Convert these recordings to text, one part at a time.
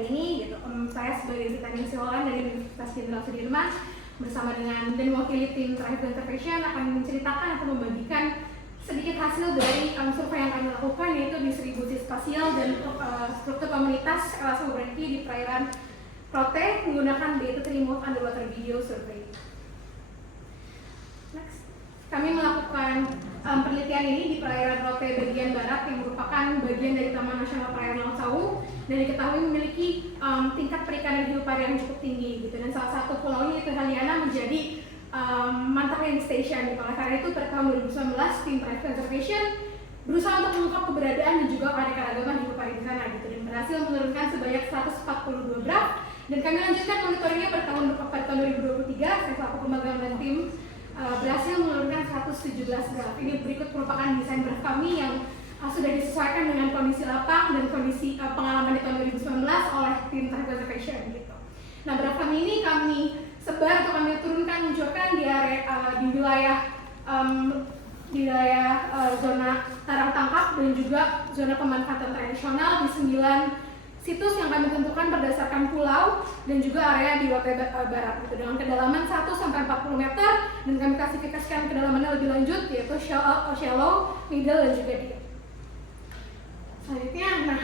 hari ini gitu. Saya sebagai Vitamin Siholan dari Universitas Jenderal Sudirman bersama dengan dan mewakili tim Traffic Conservation akan menceritakan atau membagikan sedikit hasil dari survei yang kami lakukan, yaitu distribusi spasial dan struktur komunitas sovereignty di perairan Rote menggunakan data remote underwater video survey. Next. Kami melakukan penelitian ini di perairan Rote bagian barat yang merupakan bagian dari Taman Nasional Perairan Laut Sawu dan diketahui memiliki tingkat perikanan hiu pari yang cukup tinggi gitu, dan salah satu pulaunya itu Haliana menjadi mantap landing station gitu. Oleh karena itu pada tahun 2019 tim Traffic Conservation berusaha untuk mengungkap keberadaan dan juga keanekaragaman hiu pari di sana gitu, dan berhasil menurunkan sebanyak 142 draft, dan kami lanjutkan monitoringnya pada tahun 2023. Saya selaku pemegang dan tim berhasil menurunkan 117 draft. Ini berikut merupakan desain draft kami yang sudah disesuaikan dengan kondisi lapang dan kondisi pengalaman di tahun 2019 oleh tim Traffic Conservation gitu. Nah, draft kami ini kami sebar atau kami turunkan menunjukkan di area di wilayah zona tarang tangkap dan juga zona pemanfaatan tradisional di 9 situs yang kami tentukan berdasarkan pulau dan juga area di Rote Barat gitu, dengan kedalaman 1 sampai 40 meter, dan kami klasifikasikan kedalamannya lebih lanjut yaitu shallow, middle dan juga deep. Selanjutnya, nah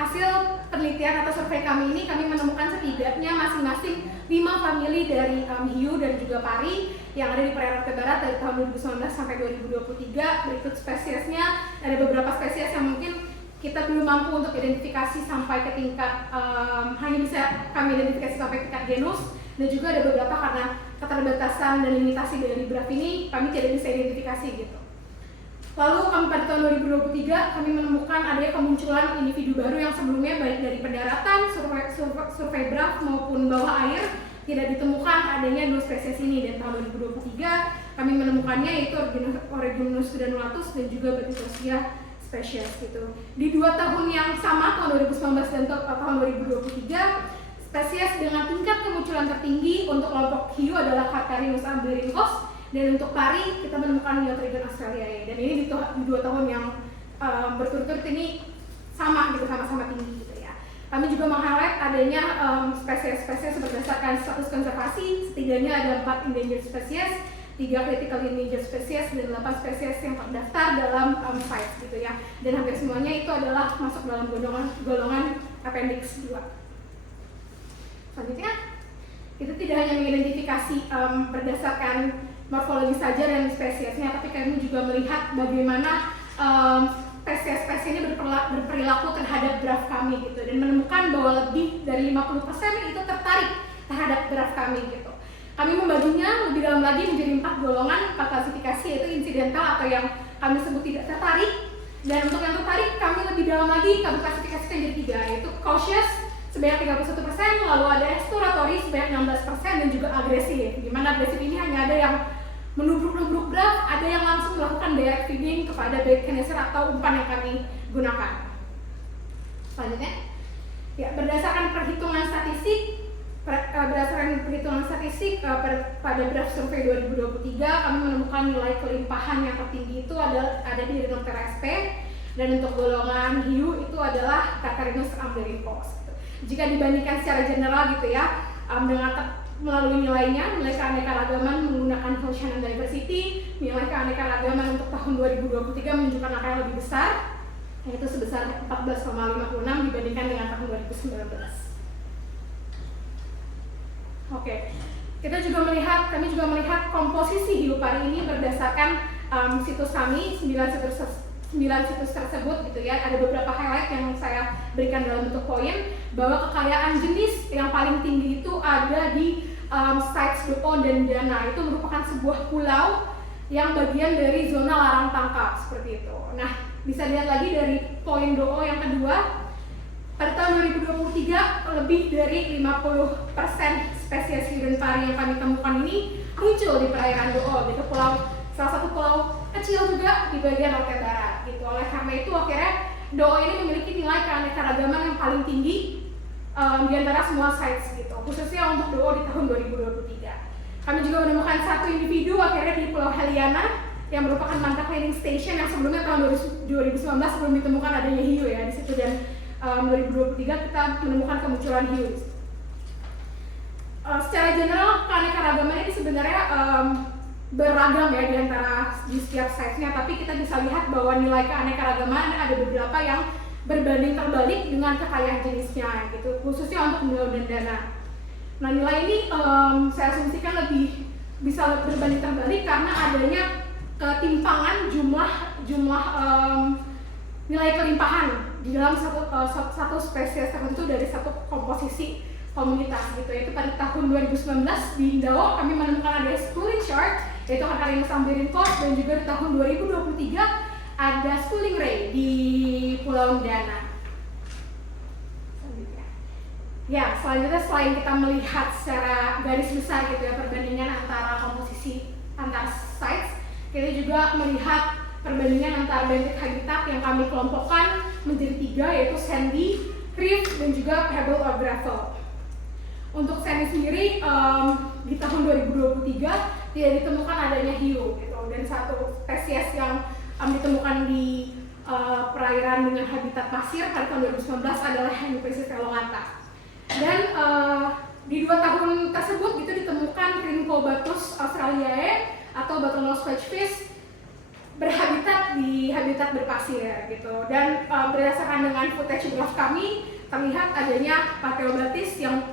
hasil penelitian atau survei kami ini kami menemukan setidaknya masing-masing 5 famili dari hiu dan juga pari yang ada di perairan Rote Barat dari tahun 2019 sampai 2023. Berikut spesiesnya, ada beberapa spesies yang mungkin kita belum mampu untuk identifikasi sampai ke tingkat hanya bisa kami identifikasi sampai tingkat genus, dan juga ada beberapa karena keterbatasan dan limitasi dari draft ini kami tidak bisa identifikasi gitu. Lalu pada tahun 2023 kami menemukan adanya kemunculan individu baru yang sebelumnya baik dari pendaratan, survei draft maupun bawah air tidak ditemukan adanya 2 spesies ini, dan tahun 2023 kami menemukannya yaitu Oregonus granulatus dan juga Batistosia spesies gitu. Di 2 tahun yang sama, tahun 2019 dan tahun 2023, spesies dengan tingkat kemunculan tertinggi untuk kelompok hiu adalah Carcharinus amblyrhynchos, dan untuk pari kita menemukan Neotrigon australiae, dan ini di 2 tahun yang berturut-turut ini sama gitu, sama-sama tinggi gitu ya. Kami juga meng-highlight adanya spesies-spesies berdasarkan status konservasi, setidaknya ada 4 endangered spesies, 3 critical endangered spesies, dan 8 spesies yang terdaftar dalam CITES gitu ya, dan hampir semuanya itu adalah masuk dalam golongan appendix 2. Selanjutnya, itu tidak hanya mengidentifikasi berdasarkan morfologi saja dan spesiesnya, tapi kami juga melihat bagaimana spesies-spesies ini berperilaku terhadap draft kami gitu, dan menemukan bahwa lebih dari 50% itu tertarik terhadap draft kami gitu. Kami membaginya lebih dalam lagi menjadi 4 golongan, 4 klasifikasi, yaitu insidental atau yang kami sebut tidak tertarik, dan untuk yang tertarik kami lebih dalam lagi kami klasifikasikan jadi 3, yaitu cautious sebanyak 31%, lalu ada exploratory sebanyak 16%, dan juga agresif, di mana agresif ini hanya ada yang menubruk-nubruk draft, ada yang langsung melakukan direct feeding kepada bait caneser atau umpan yang kami gunakan. Selanjutnya, ya, berdasarkan perhitungan statistik pada draft survei 2023 kami menemukan nilai kelimpahan yang tertinggi itu ada di Rhinoptera sp, dan untuk golongan hiu itu adalah Carcharinus amblyrhynchos. Jika dibandingkan secara general gitu ya, melalui nilai keanekaragaman menggunakan Gaussian diversity, nilai keanekaragaman untuk tahun 2023 menunjukkan angka yang lebih besar, yaitu sebesar 14,56 dibandingkan dengan tahun 2019. Oke, kami juga melihat komposisi hiu pari ini berdasarkan situs kami, 9 situs tersebut gitu ya. Ada beberapa highlight yang saya berikan dalam bentuk poin, bahwa kekayaan jenis yang paling tinggi itu ada di sites Do dan Dana. Itu merupakan sebuah pulau yang bagian dari zona larang tangkap seperti itu. Nah, bisa lihat lagi dari poin Do yang kedua, pada tahun 2023 lebih dari 50% spesies hiu dan pari yang kami temukan ini muncul di perairan Do gitu, salah satu pulau kecil juga di bagian Rote Barat gitu. Oleh karena itu akhirnya Do ini memiliki nilai keanekaragaman yang paling tinggi di antara semua sites gitu, khususnya untuk Do di tahun 2023. Kami juga menemukan 1 individu akhirnya di Pulau Haliana yang merupakan mantap landing station yang sebelumnya tahun 2019 belum ditemukan adanya hiu ya di situ, dan 2023 kita menemukan kemunculan hiu. Secara general keanekaragaman ini sebenarnya beragam ya di setiap size-nya, tapi kita bisa lihat bahwa nilai keanekaragaman ada beberapa yang berbanding terbalik dengan kekayaan jenisnya gitu, khususnya untuk milo dan dana. Nah, nilai ini saya asumsikan bisa berbanding terbalik karena adanya ketimpangan jumlah nilai kelimpahan di dalam satu spesies tertentu dari satu komposisi komunitas gitu. Yaitu pada tahun 2019 di Indo kami menemukan ada schooling shark, yaitu Carcharodonus amblyrhynchos, dan juga di tahun 2023 ada schooling ray di Pulau Dana. Ya, selanjutnya selain kita melihat secara garis besar gitu ya perbandingan antara komposisi antar sites, kita juga melihat perbandingan antara benthic habitat yang kami kelompokkan menjadi 3, yaitu sandy, reef, dan juga pebble or gravel. Untuk sandy sendiri di tahun 2023 tidak ditemukan adanya hiu gitu, dan satu spesies yang ditemukan di perairan dengan habitat pasir pada tahun 2019 adalah Hemiplesis elongata. Dan di 2 tahun tersebut itu ditemukan Rhynchobatus australiae atau bottlenose wedgefish berhabitat di habitat berpasir gitu. Dan berdasarkan dengan footage graph kami terlihat adanya Pateobatis yang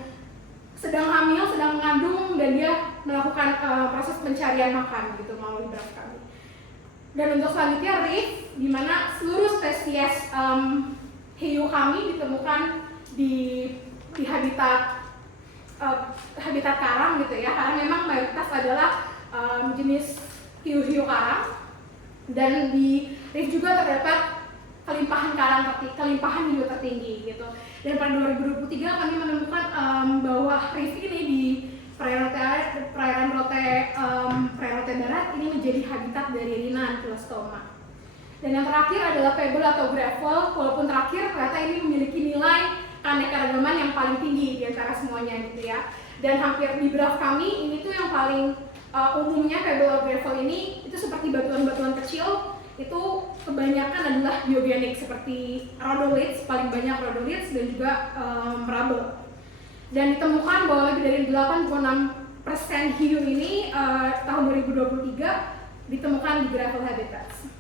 sedang hamil, sedang mengandung, dan dia melakukan proses pencarian makan gitu melalui graph kami. Dan untuk selanjutnya reef, di mana seluruh spesies hiu kami ditemukan di habitat karang gitu ya, karena memang mayoritas adalah jenis hiu-hiu karang, dan di reef juga terdapat kelimpahan hiu tertinggi gitu. Dan pada 2023 kami menemukan bahwa reef ini di perairan Rote Barat ini menjadi habitat dari Rhina ankylostoma. Dan yang terakhir adalah pebble atau gravel, walaupun terakhir ternyata ini memiliki nilai keanekaragaman yang paling tinggi di antara semuanya gitu ya. Dan hampir di graf kami ini tuh yang paling umumnya pebble atau gravel ini itu seperti batuan-batuan kecil, itu kebanyakan adalah biogenik seperti rhodolites, paling banyak rhodolites, dan juga rubble. Dan ditemukan bahwa lebih dari 86% hiu ini tahun 2023 ditemukan di gravel habitats.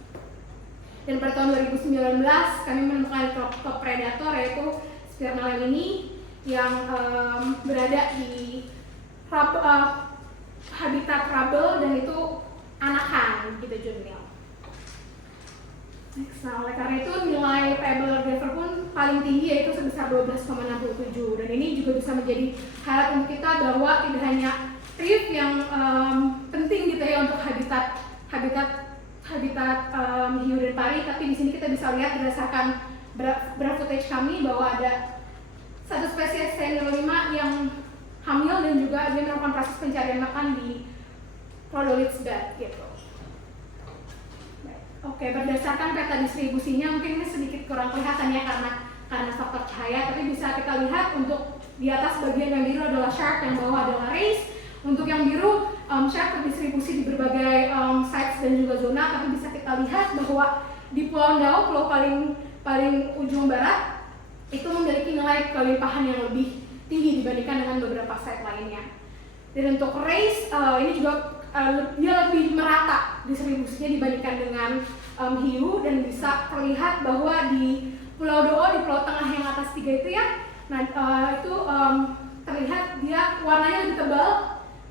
Dan pada tahun 2019 kami menemukan top predator yaitu Sphyrnalem ini yang berada di habitat rubble, dan itu anakan gitu juvenil. Nah, oleh karena itu nilai pebble gravel pun paling tinggi yaitu sebesar 12,67, dan ini juga bisa menjadi highlight untuk kita bahwa tidak hanya reef yang penting gitu ya untuk habitat hiu dan pari, tapi di sini kita bisa lihat berdasarkan footage kami bahwa ada satu spesies Senior 5 yang hamil dan juga dia melakukan proses pencarian makan di Rhodolites bed gitu. Oke, berdasarkan peta distribusinya mungkin ini sedikit kurang kelihatan ya karena faktor cahaya, tapi bisa kita lihat untuk di atas bagian yang biru adalah shark, yang bawah adalah rays. Untuk yang biru, shark terdistribusi di berbagai sites dan juga zona, tapi bisa kita lihat bahwa di Pulau Ndau, pulau paling ujung barat, itu memiliki nilai kelimpahan yang lebih tinggi dibandingkan dengan beberapa site lainnya. Dan untuk rays, ini juga dia lebih merata distribusinya dibandingkan dengan hiu, dan bisa terlihat bahwa di Pulau Doo, di pulau tengah yang atas 3 itu ya, nah itu terlihat dia warnanya lebih tebal,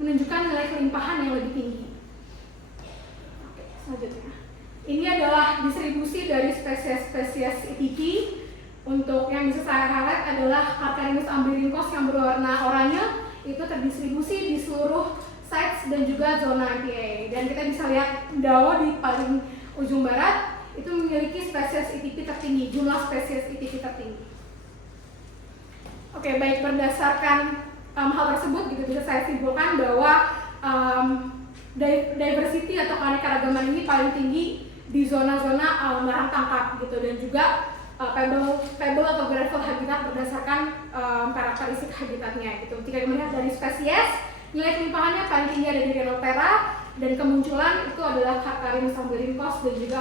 menunjukkan nilai kelimpahan yang lebih tinggi. Oke, selanjutnya ini adalah distribusi dari spesies ETP. Untuk yang bisa saya highlight adalah Carcharodonus amblyrhynchos yang berwarna oranye, itu terdistribusi di seluruh sites dan juga zona IPA. Dan kita bisa lihat Dao di paling ujung barat itu memiliki spesies ETP tertinggi, jumlah spesies ETP tertinggi. Oke, baik, berdasarkan hal tersebut gitu bisa saya simpulkan bahwa diversity atau keanekaragaman ini paling tinggi di zona-zona marang tangkap gitu, dan juga pebble atau gravel habitat berdasarkan karakteristik habitatnya gitu. Jika melihat dari spesies, nilai kelimpahannya paling tinggi ada di Rhinoptera, dan kemunculan itu adalah Carcharodonus amblyrhynchos dan juga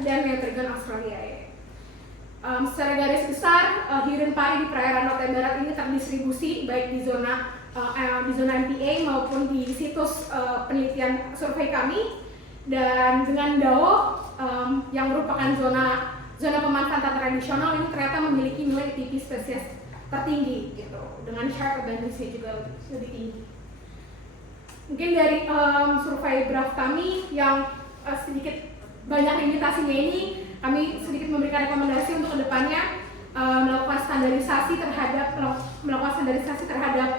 Metrigon australiae. Secara garis besar, hiu dan pari di perairan Rote Barat ini terdistribusi baik di zona MPA maupun di situs penelitian survei kami. Dan dengan DAO yang merupakan zona pemanfaatan tradisional ini ternyata memiliki nilai ETP spesies tertinggi gitu, dengan shark abundance juga lebih tinggi. Mungkin dari survei BRAF kami yang sedikit banyak limitasinya ini, kami sedikit memberikan rekomendasi untuk kedepannya melakukan standarisasi terhadap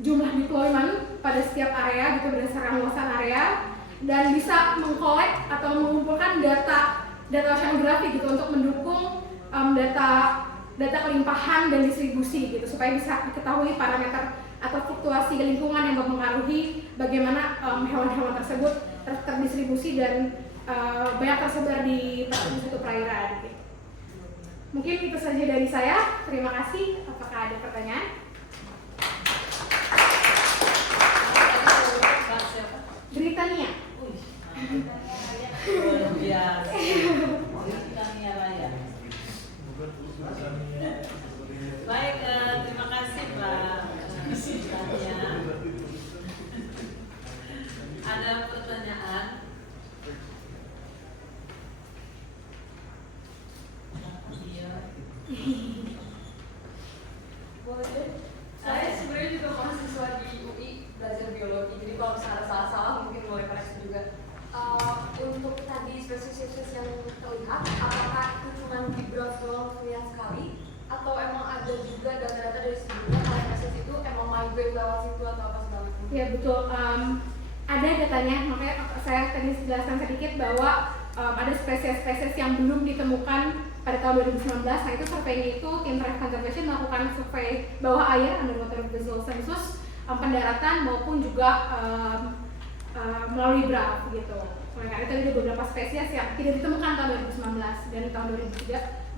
jumlah deployment pada setiap area gitu berdasarkan luasan area, dan bisa mengkolek atau mengumpulkan data oceanografi gitu untuk mendukung data kelimpahan dan distribusi gitu, supaya bisa diketahui parameter atau fluktuasi lingkungan yang mempengaruhi bagaimana hewan-hewan tersebut terdistribusi dan banyak tersebar di satu perairan gitu. Mungkin itu saja dari saya. Terima kasih. Apakah ada pertanyaan? Britania. Baik, terima kasih Pak. Ada pertanyaan? Boleh. Saya sebenarnya juga mahasiswa di UI belajar biologi, jadi kalau misalnya salah-salah mungkin boleh koreksi juga. Untuk tadi spesies-spesies yang terlihat, apakah itu cuma di BRAF doang terlihat sekali, atau emang ada juga data-data dari sebelumnya kalau spesies itu emang migrate lewat situ atau apa sebaliknya? Ya betul, ada datanya, makanya saya tadi jelaskan sedikit bahwa ada spesies-spesies yang belum ditemukan pada tahun 2019. Nah itu surveinya itu tim Reef Conservation melakukan survei bawah air underwater visual census, pendaratan maupun juga melalui BRAF gitu. Oleh karena itu ada beberapa spesies yang tidak ditemukan tahun 2019 dan di tahun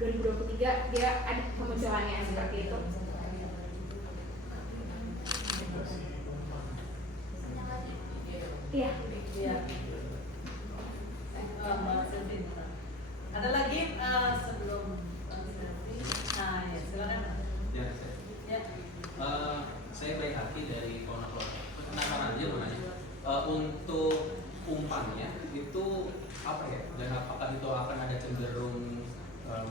2023 dia ada kemunculannya seperti itu. Iya. Ada lagi sebelum nah ya silakan. Saya baik hati dari Konaklor. Penasaran aja mau nanya. Untuk umpannya itu apa ya? Dan apakah itu akan ada cenderung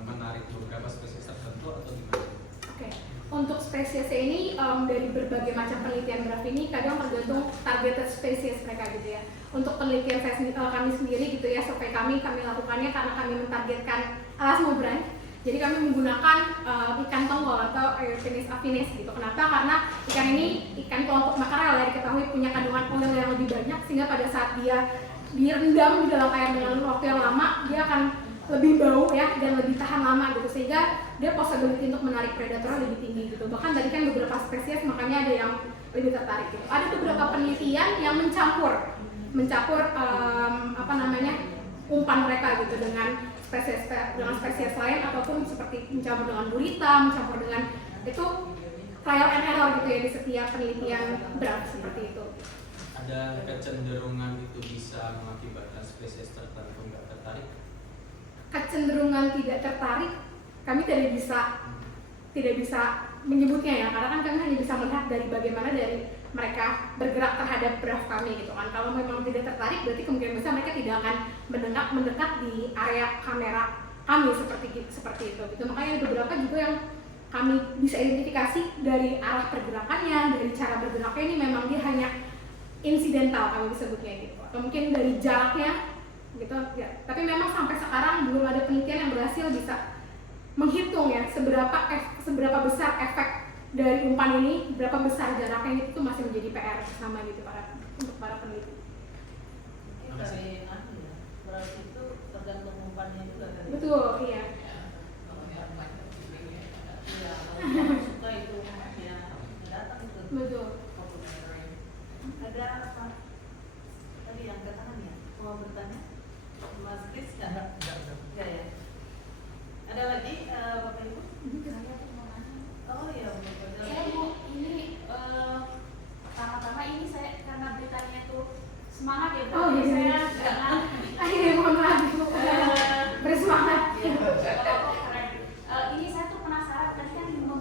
menarik beberapa spesies tertentu atau gimana? Oke. Untuk spesies ini dari berbagai macam penelitian BRAF ini kadang tergantung targeted spesies mereka gitu ya. Untuk penelitian kami sendiri gitu ya, survei kami lakukannya karena kami mentargetkan elasmobranch. Jadi kami menggunakan ikan tongkol atau Eothenis affinis gitu. Kenapa? Karena ikan ini ikan kelompok makarel ya, diketahui punya kandungan oil yang lebih banyak, sehingga pada saat dia direndam di dalam air dengan waktu yang lama, dia akan lebih bau ya dan lebih tahan lama gitu, sehingga dia possibility untuk menarik predator lebih tinggi gitu. Bahkan tadi kan beberapa spesies makanya ada yang lebih tertarik gitu. Ada beberapa penelitian yang mencampur umpan mereka gitu dengan spesies lain, ataupun seperti mencampur dengan gurita, mencampur dengan itu trial and error gitu ya di setiap penelitian BRAF seperti itu. Ada kecenderungan itu bisa mengakibatkan spesies tertentu nggak tertarik? Kecenderungan tidak tertarik kami tidak bisa menyebutnya ya, karena kan kami hanya bisa melihat dari bagaimana dari mereka bergerak terhadap BRAF kami gitu kan. Kalau memang tidak tertarik berarti kemungkinan besar mereka tidak akan mendekat di area kamera kami seperti itu gitu. Makanya ada beberapa juga yang kami bisa identifikasi dari arah pergerakannya, dari cara bergeraknya ini memang dia hanya insidental kami sebutnya gitu, atau mungkin dari jaraknya gitu ya. Tapi memang sampai sekarang belum ada penelitian yang berhasil bisa menghitung ya seberapa besar efek dari umpan ini, berapa besar jaraknya, itu masih menjadi PR sama gitu untuk para peneliti. Dari berarti itu tergantung umpannya juga kan? Betul, iya. Kalau yang suka itu ya datang itu. Betul. Ada apa? Tadi yang ke tangan ya? Mau bertanya? Mas Kris nggak? Nggak ya? Ada lagi Bapak Ibu? Oh iya, Saya mau ini pertama-tama ini saya karena beritanya itu semangat ya, oh, iya. saya nggak Akhirnya mohon maaf Bu, bersemangat. Ya.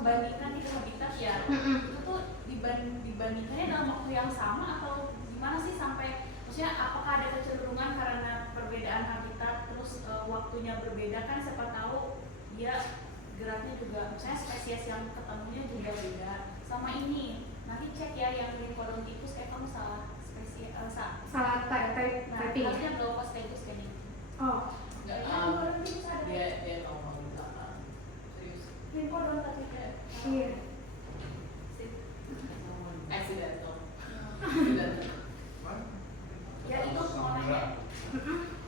membandingkan tiga habitat ya. Mm-mm. Itu tuh dibandingkannya dalam waktu yang sama atau gimana sih sampai maksudnya apakah ada kecenderungan karena perbedaan habitat terus waktunya berbeda kan siapa tahu dia geraknya juga misalnya spesies yang ketemunya juga beda sama ini nanti cek ya yang Rhinchodontyphus kayak kamu salah spesies Salah typing. harusnya Glaucostaphyus kayak gitu. Oh, Enggak Rhinchodontyphus ada. dia ngomong di belakang. Serius. Rhinchodontyphus ada. iya. Accidental. Ya itu semuanya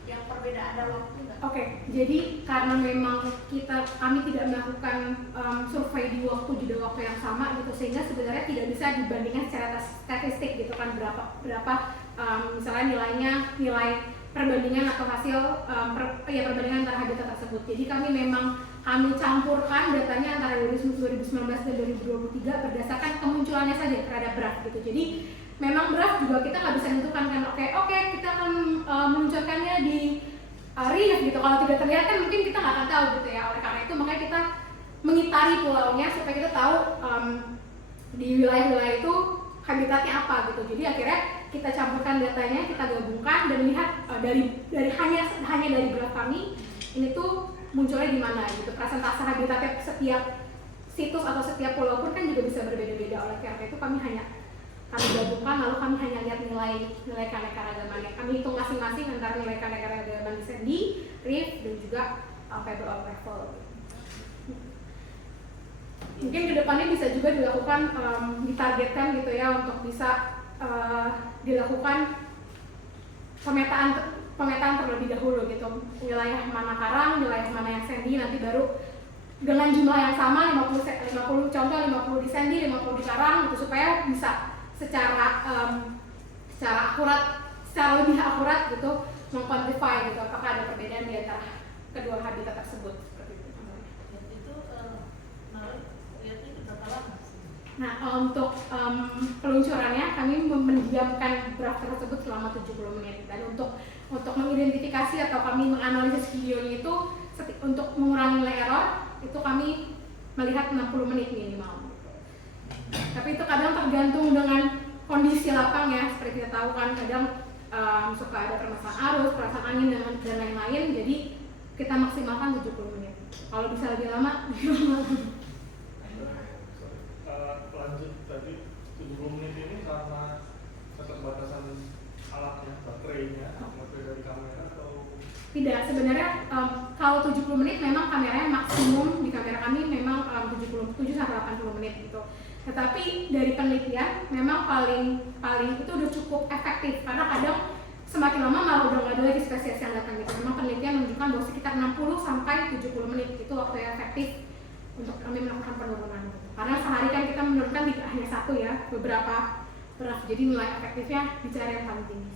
yang perbedaan ada waktu nggak? Oke, jadi karena memang kami tidak melakukan survei di jeda waktu yang sama gitu, sehingga sebenarnya tidak bisa dibandingkan secara statistik gitu kan berapa misalnya nilai perbandingan atau hasil perbandingan antara habitat tersebut. Jadi kami campurkan datanya antara 2019 dan 2023 berdasarkan kemunculannya saja terhadap BRAF gitu. Jadi memang BRAF juga kita nggak bisa menentukan kan oke kita akan meluncurkannya di Reef gitu. Kalau tidak terlihat kan mungkin kita nggak akan tahu gitu ya. Oleh karena itu makanya kita mengitari pulaunya supaya kita tahu di wilayah-wilayah itu habitatnya apa gitu. Jadi akhirnya kita campurkan datanya, kita gabungkan dan lihat dari hanya dari BRAF kami ini tuh munculnya di mana gitu. Presentase habitatnya setiap situs atau setiap pulau pun kan juga bisa berbeda-beda. Oleh karena itu kami gabungkan, lalu kami hanya lihat nilai keanekaragamannya. Kami hitung masing-masing antara nilai keanekaragaman di sandy, reef, dan juga pebble or gravel. Mungkin kedepannya bisa juga dilakukan, ditargetkan gitu ya untuk bisa dilakukan pemetaan terlebih dahulu gitu. Wilayah mana karang, wilayah mana yang sandy, nanti baru dengan jumlah yang sama 50 contoh 50 di sandy, 50 di karang gitu supaya bisa secara lebih akurat gitu mengquantify gitu apakah ada perbedaan di antara kedua habitat tersebut seperti itu. Itu lihatnya itu berapa lama sih? Nah untuk peluncurannya kami mendiamkan BRAF tersebut selama 70 menit dan untuk mengidentifikasi atau kami menganalisis videonya itu untuk mengurangi nilai error itu kami melihat 60 menit minimal. Tapi itu kadang tergantung dengan kondisi lapang ya, seperti kita tahu kan kadang suka ada permasalahan arus, perasaan angin dan lain-lain, jadi kita maksimalkan 70 menit. Kalau bisa lebih lama, lanjut tadi 70 menit ini karena keterbatasan alatnya, baterainya, baterai dari kamera atau tidak sebenarnya kalau 70 menit memang kameranya maksimum di kamera kami memang 77 sampai 80 menit gitu. Tetapi dari penelitian memang paling itu udah cukup efektif karena kadang semakin lama malah udah nggak ada lagi spesies yang datang gitu. Memang penelitian menunjukkan bahwa sekitar 60 sampai 70 menit itu waktu yang efektif untuk kami melakukan penurunan. Karena sehari kan kita menurunkan tidak hanya satu ya, beberapa BRAF. Jadi nilai efektifnya dicari yang paling tinggi.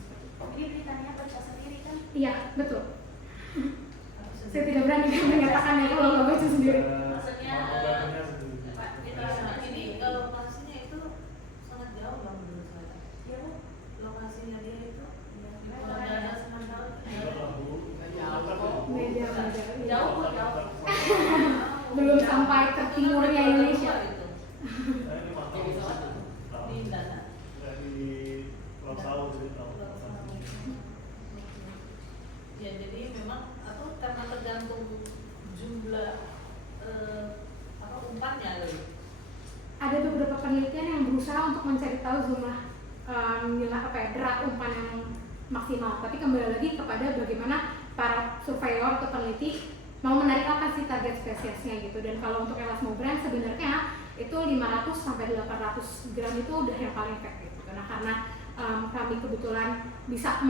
Ini beritanya baca sendiri kan? Iya betul. Saya tidak berani menyatakannya kalau nggak baca sendiri. Maksudnya ini lokasinya itu sangat jauh lah menurut saya. Iya Bu. Lokasinya dia itu di Pondana Semandal Jauh. Belum sampai ke timurnya Indonesia. ini mantap di Indana. dari Pulau Sau jadi tahu. Ya jadi memang atau karena tergantung jumlah umpannya loh. Ada beberapa penelitian yang berusaha untuk mencari tahu jumlah berat umpan yang maksimal. Tapi kembali lagi kepada bagaimana para surveyor atau peneliti mau menarik apa sih target spesiesnya gitu. Dan kalau untuk elasmobranch sebenarnya itu 500 sampai 800 gram itu udah yang paling efektif. Karena kami kebetulan bisa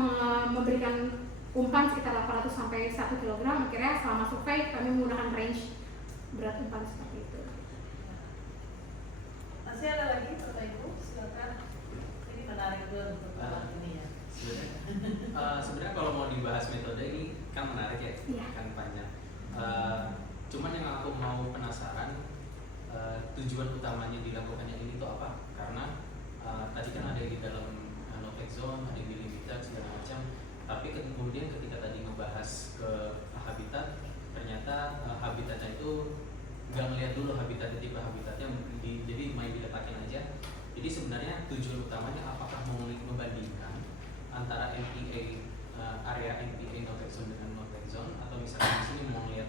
memberikan umpan sekitar 800 sampai 1 kg, akhirnya selama survei kami menggunakan range berat umpan seperti itu. Masih ada lagi Bapak Ibu, silakan. Ini menarik banget untuk ini ya. Sebenarnya kalau mau dibahas metode ini kan menarik ya, Iya. kan panjang. Cuman yang aku mau penasaran tujuan utamanya dilakukannya ini tuh apa? Karena tadi kan ada di dalam no-fake zone, ada di limited segala macam. Tapi kemudian ketika tadi ngebahas ke habitat, ternyata habitatnya itu nggak ngeliat dulu habitatnya, tipe habitatnya Jadi sebenarnya tujuan utamanya apakah membandingkan antara NPA area NPA no take zone dengan no take zone, atau misalnya di sini mau lihat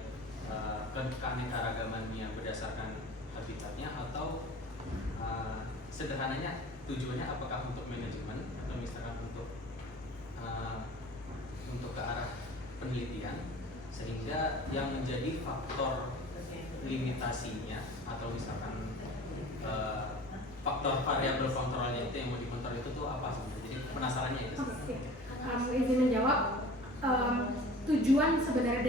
keanekaragamannya berdasarkan habitatnya, atau sederhananya tujuannya apakah untuk manajemen atau misalkan untuk ke arah penelitian, sehingga yang menjadi faktor limitasinya atau misalkan faktor variabel kontrolnya itu yang mau dikontrol itu tuh apa sebenarnya? Jadi penasarannya itu. Oke. Izin menjawab. Tujuan sebenarnya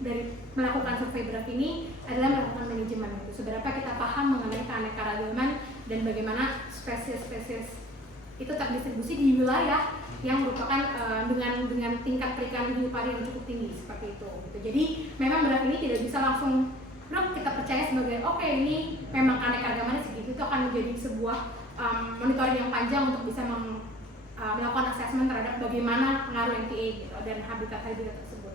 dari melakukan survei berat ini adalah melakukan manajemen itu. Seberapa kita paham mengenai keanekaragaman dan bagaimana spesies-spesies itu terdistribusi di wilayah yang merupakan dengan tingkat perikanan hiu pari yang cukup tinggi seperti itu. Gitu. Jadi memang berat ini tidak bisa langsung kita percaya sebagai oke, ini memang keanekaragamannya segitu. Itu akan menjadi sebuah monitoring yang panjang untuk bisa melakukan assessment terhadap bagaimana pengaruh NPA gitu, dan habitat-habitat tersebut.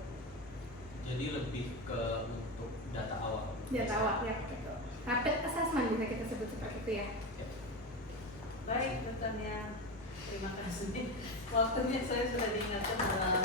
Jadi lebih ke untuk data awal. Data awal ya, gitu. Rapid assessment bisa kita sebut seperti itu ya. Baik, bertanya. Terima kasih. Waktunya saya sudah diingatkan dalam